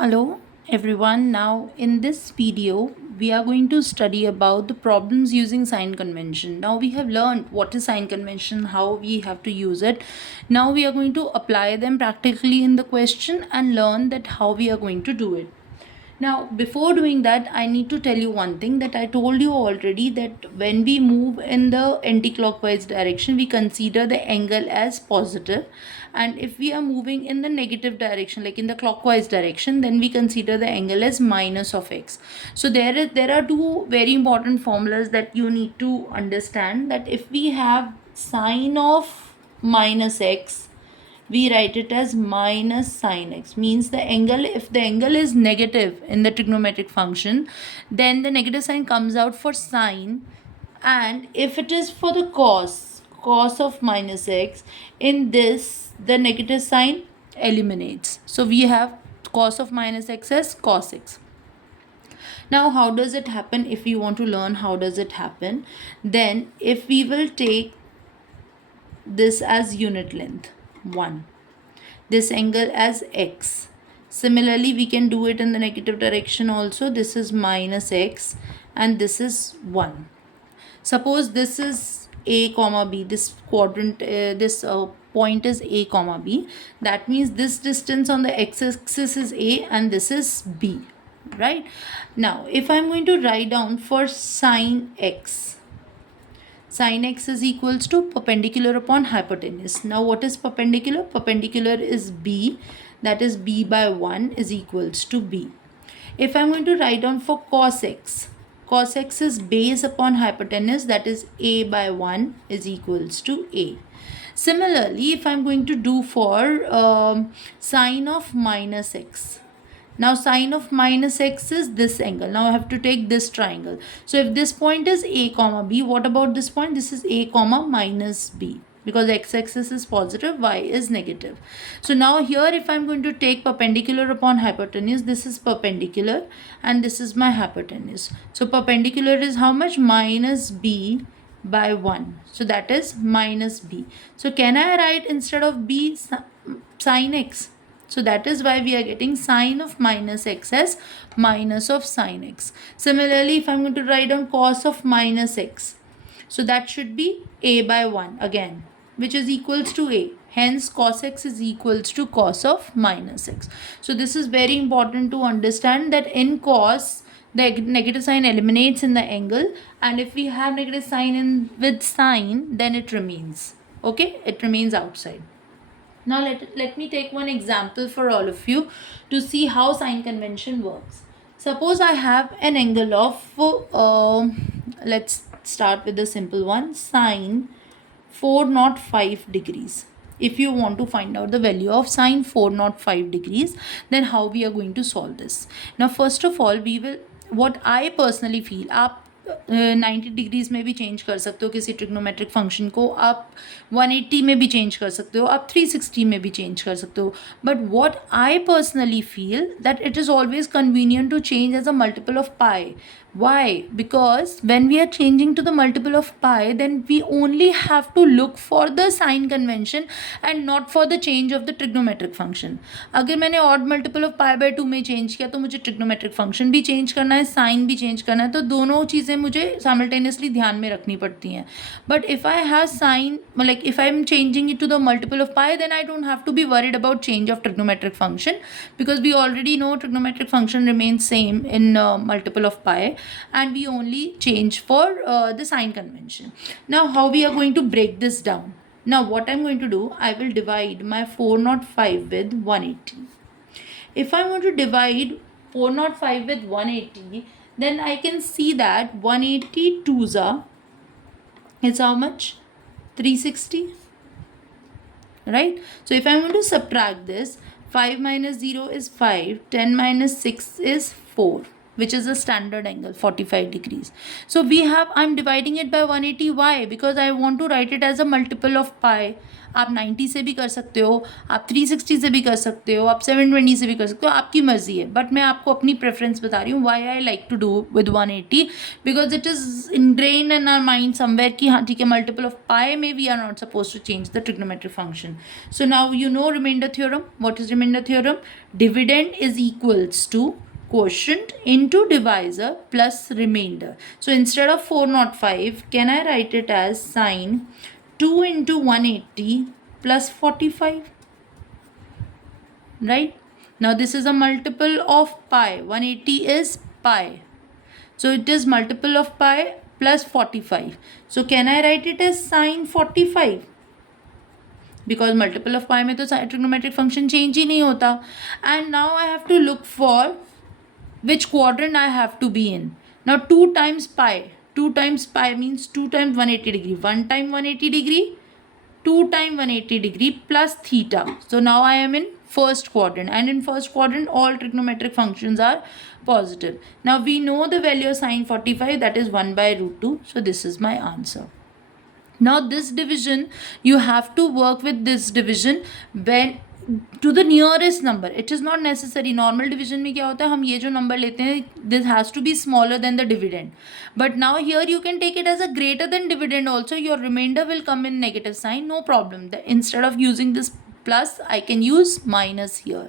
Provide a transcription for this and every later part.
Hello everyone. Now in this video we are going to study about the problems using sign convention. Now we have learned what is sign convention, how we have to use it. Now we are going to apply them practically in the question and learn that how we are going to do it. Now, before doing that, I need to tell you one thing that I told you already, that when we move in the anti-clockwise direction, we consider the angle as positive, and if we are moving in the negative direction, like in the clockwise direction, then we consider the angle as minus of x. So there are two very important formulas that you need to understand, that if we have sine of minus x, we write it as minus sine x. Means the angle, if the angle is negative in the trigonometric function, then the negative sign comes out for sine, and if it is for the cos of minus x, in this the negative sign eliminates. So we have cos of minus x as cos x. Now how does it happen? If we want to learn how does it happen, then if we will take this as unit length 1, this angle as x. Similarly, we can do it in the negative direction also. This is minus x and this is 1. Suppose this is a comma b, this quadrant, this point is a comma b. That means this distance on the x-axis is a and this is b, right? Now if I'm going to write down for sine x, sin x is equals to perpendicular upon hypotenuse. Now what is perpendicular? Perpendicular is b, that is b by 1 is equals to b. If I'm going to write down for cos x is base upon hypotenuse, that is a by 1 is equals to a. Similarly, if I'm going to do for sine of minus x, now sine of minus x is this angle. Now I have to take this triangle. So if this point is a comma b, what about this point? This is a comma minus b, because x-axis is positive, y is negative. So now here if I'm going to take perpendicular upon hypotenuse, this is perpendicular and this is my hypotenuse. So perpendicular is how much? Minus b by 1. So that is minus b. So can I write instead of b sine x? So that is why we are getting sine of minus x as minus of sine x. Similarly, if I'm going to write down cos of minus x, so that should be a by 1 again, which is equals to a. Hence, cos x is equals to cos of minus x. So this is very important to understand, that in cos, the negative sign eliminates in the angle, and if we have negative sign in with sine, then it remains. Okay, it remains outside. Now let me take one example for all of you to see how sign convention works. Suppose I have an angle of, let's start with the simple one, sine 405 degrees. If you want to find out the value of sine 405 degrees, then how we are going to solve this? Now first of all, we will, what I personally feel, आप 90 degrees में भी change कर सकते हो किसी trigonometric function को, आप 180 में भी चेंज कर सकते हो, आप 360 में भी चेंज कर सकते हो. But what I personally feel that it is always convenient to change as a multiple of pi. Why? Because when we are changing to the multiple of pi, then we only have to look for the sign convention and not for the change of the trigonometric function. अगर मैंने odd multiple of pi by 2 में change किया तो मुझे trigonometric function भी change करना है, sign भी change करना है, तो दोनों चीज़ें मुझे simultaneously ध्यान में रखनी पड़ती हैं. But if I have sign, like if I'm changing it to the multiple of pi, then I don't have to be worried about change of trigonometric function, because we already know trigonometric function remains same in multiple of pi, and we only change for the sign convention. Now how we are going to break this down? Now what I'm going to do, I will divide my 405 with 180. If I want to divide 405 with 180, then I can see that 180 twos are, it's how much? 360, right? So if I'm going to subtract this, 5 minus 0 is 5, 10 minus 6 is 4, which is a standard angle 45 degrees. So I'm dividing it by 180. Why? Because I want to write it as a multiple of pi. आप 90 से भी कर सकते हो, आप 360 से भी कर सकते हो, आप 720 से भी कर सकते हो, आपकी मर्जी है. बट मैं आपको अपनी प्रेफरेंस बता रही हूँ. Why I like to do with 180? Because it is ingrain in our mind somewhere कि हाँ ठीक है, मल्टीपल ऑफ पाई में we are not suppose to change the trigonometric function. So now you know remainder theorem. What is remainder theorem? Dividend is equals to quotient into divisor plus remainder. So instead of 405, can I write it as sine 2 into 180 plus 45? Right? Now this is a multiple of pi. 180 is pi. So it is multiple of pi plus 45. So can I write it as sine 45? Because multiple of pi में तो trigonometric function change ही नहीं होता. And now I have to look for which quadrant I have to be in. Now 2 times pi. 2 times pi means 2 times 180 degree. 1 time 180 degree, 2 time 180 degree plus theta. So now I am in first quadrant, and in first quadrant all trigonometric functions are positive. Now we know the value of sine 45, that is 1 by root 2. So this is my answer. Now this division, you have to work with this division when to the nearest number. It is not necessary. Normal division में क्या होता है, हम ये जो number लेते हैं, this has to be smaller than the dividend. But now here you can take it as a greater than dividend also. Your remainder will come in negative sign, no problem. Instead of using this plus, I can use minus here.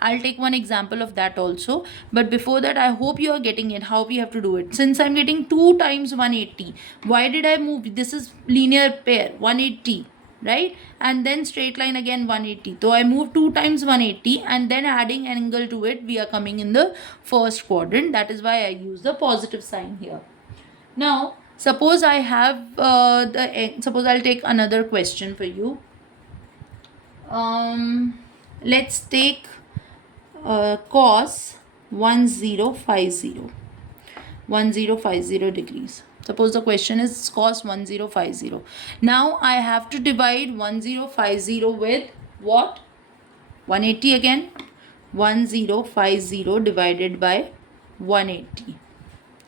I'll take one example of that also. But before that, I hope you are getting it, how we have to do it. Since I'm getting 2 times 180, why did I move? This is linear pair, 180. Right? And then straight line again 180. So I move 2 times 180 and then adding angle to it, we are coming in the first quadrant. That is why I use the positive sign here. Now suppose I have suppose I'll take another question for you. Let's take cos 1050 degrees. Suppose the question is cos 1050. Now I have to divide 1050 with what? 180 again. 1050 divided by 180.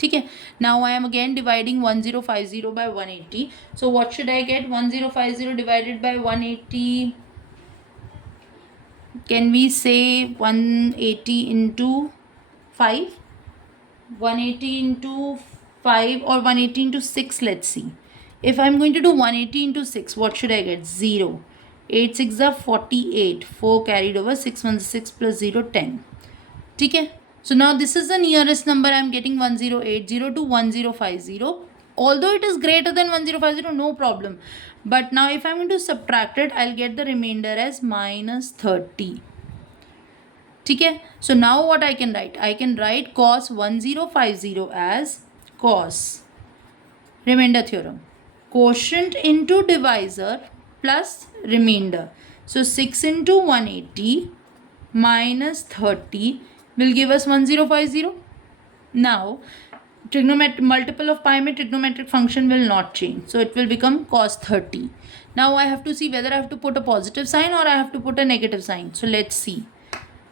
ठीक है. Now I am again dividing 1050 by 180. So what should I get? 1050 divided by 180. Can we say 180 into 5? 180 into 5 or 180 into 6, let's see. If I'm going to do 180 into 6, what should I get? 0. 8 6 are 48. 4 carried over, 6 1 6 plus 0 10. ठीक है. So now this is the nearest number. I'm getting 1080 to 1050. Although it is greater than 1050, no problem. But now if I'm going to subtract it, I'll get the remainder as minus 30. ठीक है. So now what I can write? I can write cos 1050 as cos, remainder theorem, quotient into divisor plus remainder. So 6 into 180 minus 30 will give us 1050. Now multiple of pi में trigonometric function will not change, so it will become cos 30. Now I have to see whether I have to put a positive sign or I have to put a negative sign. So let's see.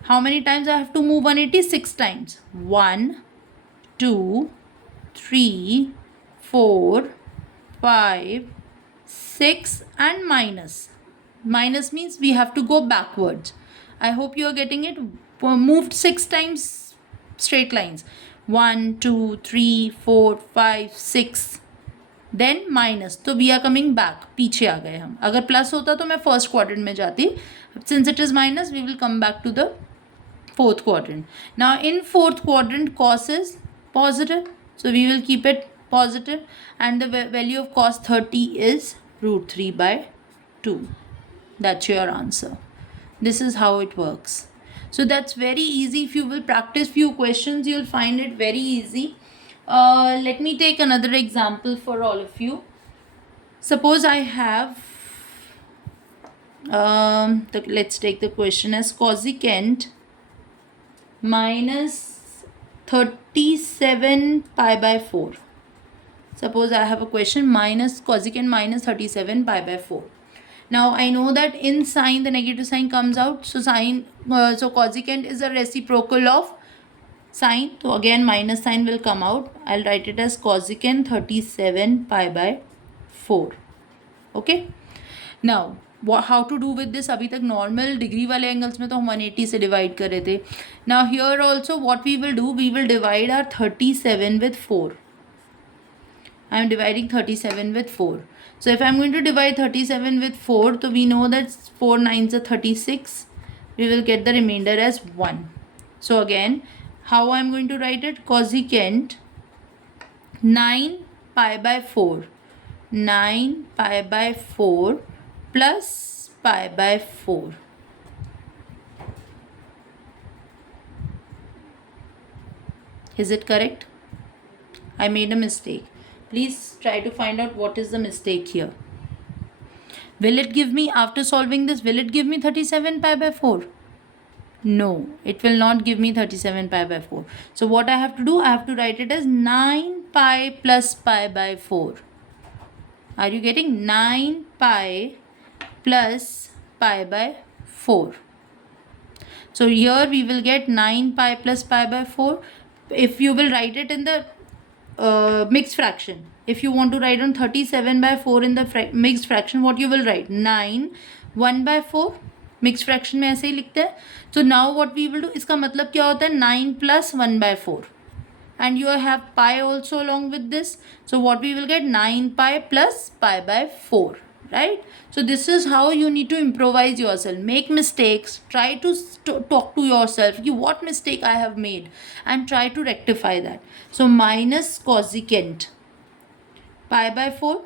How many times I have to move 180? 6 times. 1 2 3 4 5 6 and minus. Minus means we have to go backwards. I hope you are getting it. Moved 6 times straight lines. 1 2 3 4 5 6. Then minus. तो we are coming back. पीछे आ गए हम. अगर plus होता तो मैं first quadrant में जाती. Since it is minus, we will come back to the fourth quadrant. Now in fourth quadrant, cos is positive, so we will keep it positive, and the value of cos 30 is root 3 by 2. That's your answer. This is how it works. So that's very easy. If you will practice few questions, you'll find it very easy. Let me take another example for all of you. Suppose I have let's take the question as cosecant minus 37 pi by 4. Suppose I have a question minus cosecant minus 37 pi by 4. Now I know that in sine the negative sign comes out. So so cosecant is a reciprocal of sign, so again minus sign will come out. I'll write it as cosecant 37 pi by 4. Okay, now how to do with this? अभी तक normal degree वाले angles में तो हम 180 से divide कर रहे थे. Now here also what we will do, we will divide R 37 with 4. I am dividing 37 with 4. So if I am going to divide 37 with 4, so we know that 4 9s are 36. We will get the remainder as 1. So again, how I am going to write it? Cosecant 9 pi by 4. 9 pi by 4 plus pi by 4. Is it correct? I made a mistake. Please try to find out what is the mistake here. Will it give me, after solving this, will it give me 37 pi by 4? No, it will not give me 37 pi by 4. So what I have to do, I have to write it as 9 pi plus pi by 4. Are you getting? 9 pi plus pi by 4. So here we will get 9 pi plus pi by 4. If you will write it in the mixed fraction, if you want to write on 37 by 4 in the mixed fraction, what you will write? 9 1 by 4. Mix fraction में ऐसे ही लिखते हैं. So now what we will do, इसका मतलब क्या होता है? 9 plus 1 by 4. And you have pi also along with this. So what we will get? 9 pi plus pi by 4. Right? So this is how you need to improvise yourself. Make mistakes. Try to talk to yourself. What mistake I have made, and try to rectify that. So minus cosecant pi by 4,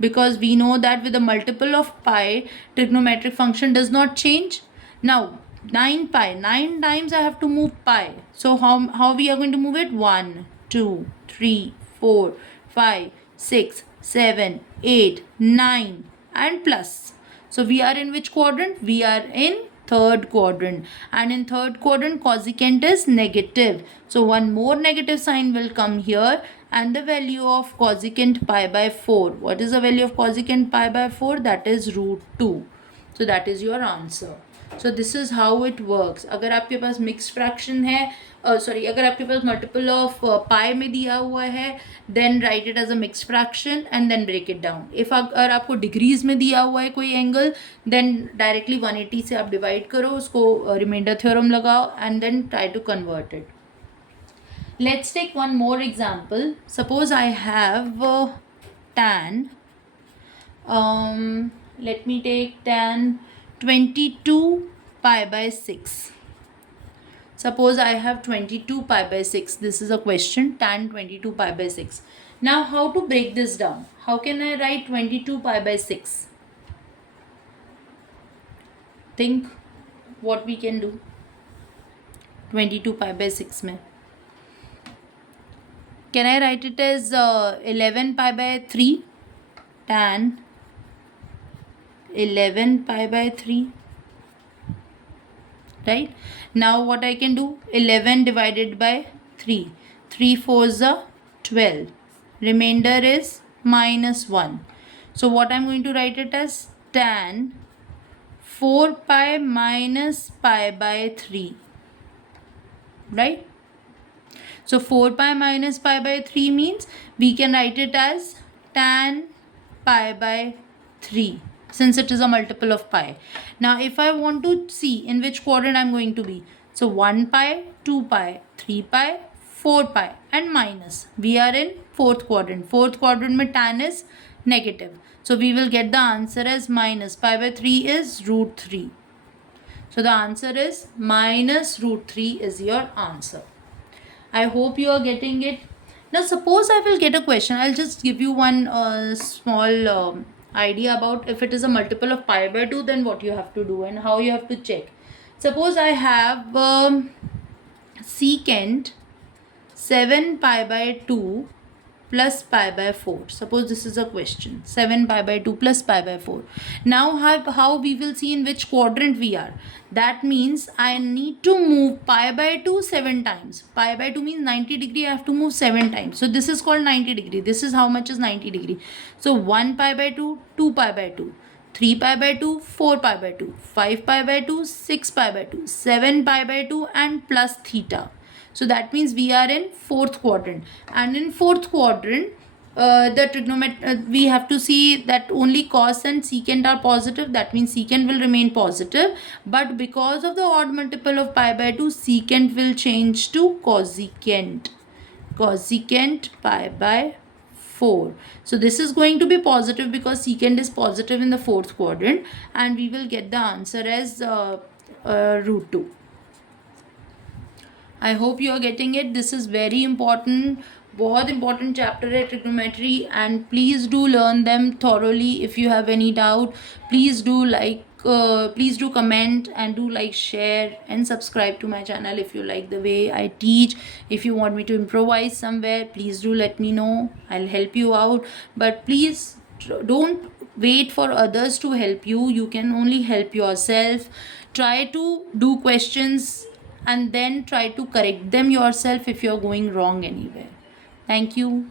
because we know that with a multiple of pi, trigonometric function does not change. Now 9 pi, 9 times I have to move pi. So how we are going to move it? 1 2 3 4 5 6 7 8 9 and plus. So we are in which quadrant? We are in third quadrant, and in third quadrant cosecant is negative. So one more negative sign will come here, and the value of cosecant pi by 4. What is the value of cosecant pi by 4? That is root 2. So that is your answer. So this is how it works. अगर आपके पास mixed fraction है, अगर आपके पास multiple of pi में दिया हुआ है, then write it as a mixed fraction and then break it down. If अगर आपको degrees में दिया हुआ है कोई angle, then directly 180 से आप divide करो, उसको remainder theorem लगाओ and then try to convert it. Let's take one more example. Suppose I have tan. Let me take tan 22 pi by 6. Suppose I have 22 pi by 6. This is a question. Tan 22 pi by 6. Now how to break this down? How can I write 22 pi by 6? Think what we can do. 22 pi by 6 mein. Can I write it as 11 pi by 3? Tan 11 pi by 3. Right? Now what I can do? 11 divided by 3. 3 4s are 12. Remainder is minus 1. So what I'm going to write it as? Tan 4 pi minus pi by 3. Right? So 4 pi minus pi by 3 means we can write it as tan pi by 3, since it is a multiple of pi. Now if I want to see in which quadrant I am going to be, so 1 pi, 2 pi, 3 pi, 4 pi and minus. We are in fourth quadrant. Fourth quadrant mein tan is negative. So we will get the answer as minus pi by 3 is root 3. So the answer is minus root 3 is your answer. I hope you are getting it. Now suppose I will get a question. I'll just give you one small idea about if it is a multiple of pi by 2, then what you have to do and how you have to check. Suppose I have secant 7 pi by 2 plus pi by 4. Suppose this is a question. 7 pi by 2 plus pi by 4. Now how we will see in which quadrant we are. That means I need to move pi by 2 7 times. Pi by 2 means 90 degree. I have to move 7 times. So this is called 90 degree. This is how much is 90 degree. So 1 pi by 2, 2 pi by 2. 3 pi by 2, 4 pi by 2, 5 pi by 2, 6 pi by 2, 7 pi by 2 and plus theta. So that means we are in fourth quadrant, and in fourth quadrant the trigonometry we have to see that only cos and secant are positive. That means secant will remain positive, but because of the odd multiple of pi by 2, secant will change to cosecant pi by 4. So this is going to be positive because secant is positive in the fourth quadrant, and we will get the answer as root 2. I hope you are getting it. This is very important, बहुत important chapter है trigonometry, and please do learn them thoroughly. If you have any doubt, please do please do comment and do like, share and subscribe to my channel if you like the way I teach. If you want me to improvise somewhere, please do let me know. I'll help you out, but please don't wait for others to help you. You can only help yourself. Try to do questions and then try to correct them yourself if you're going wrong anywhere. Thank you.